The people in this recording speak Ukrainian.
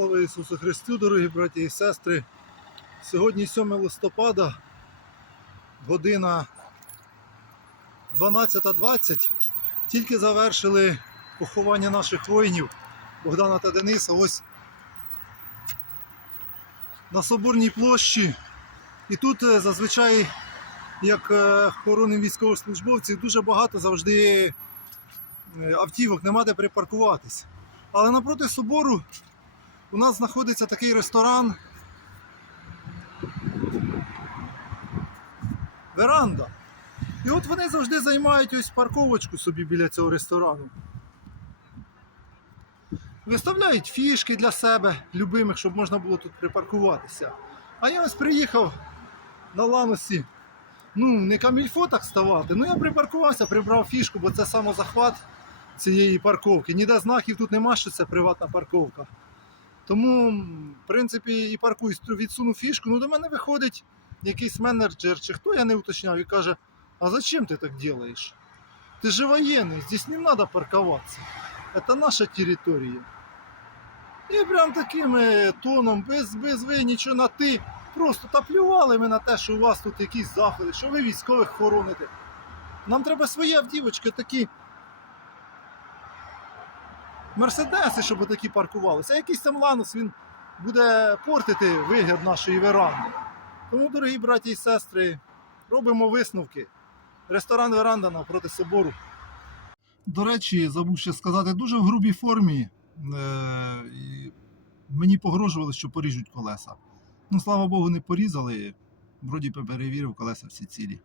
Слава Ісусу Христу, дорогі браті і сестри. Сьогодні 7 листопада, година 12.20. Тільки завершили поховання наших воїнів Богдана та Дениса. Ось на Соборній площі. І тут е, зазвичай, як е, хороним військовослужбовців, дуже багато завжди е, автівок, нема де припаркуватись. Але напроти собору у нас знаходиться такий ресторан. Веранда. І от вони завжди займають ось парковочку собі біля цього ресторану. Виставляють фішки для себе, любимих, щоб можна було тут припаркуватися. А я ось приїхав на ланосі. Ну, не камільфо так ставати. Ну я припаркувався, прибрав фішку, бо це самозахват цієї парковки. Ніде знаків тут нема, що це приватна парковка. Тому, в принципі, і паркуюсь, відсунув фішку. Ну, до мене виходить якийсь менеджер, чи хто я не уточняв, і каже: а зачем ти так робиш? Ти же воєнний, здесь не треба парковатися. Це наша територія. І прям таким е, тоном, без, без ви нічого на ти. Просто та плювали ми на те, що у вас тут якісь заходи, що ви військових хороните. Нам треба свої автівочки такі. Мерседеси, щоб такі паркувалися. А якийсь там ланус він буде портити вигляд нашої веранди. Тому, дорогі браті і сестри, робимо висновки. Ресторан Веранда навпроти собору. До речі, забув ще сказати, дуже в грубій формі. Е- мені погрожували, що поріжуть колеса. Ну, слава Богу, не порізали. Вроді перевірив колеса всі цілі.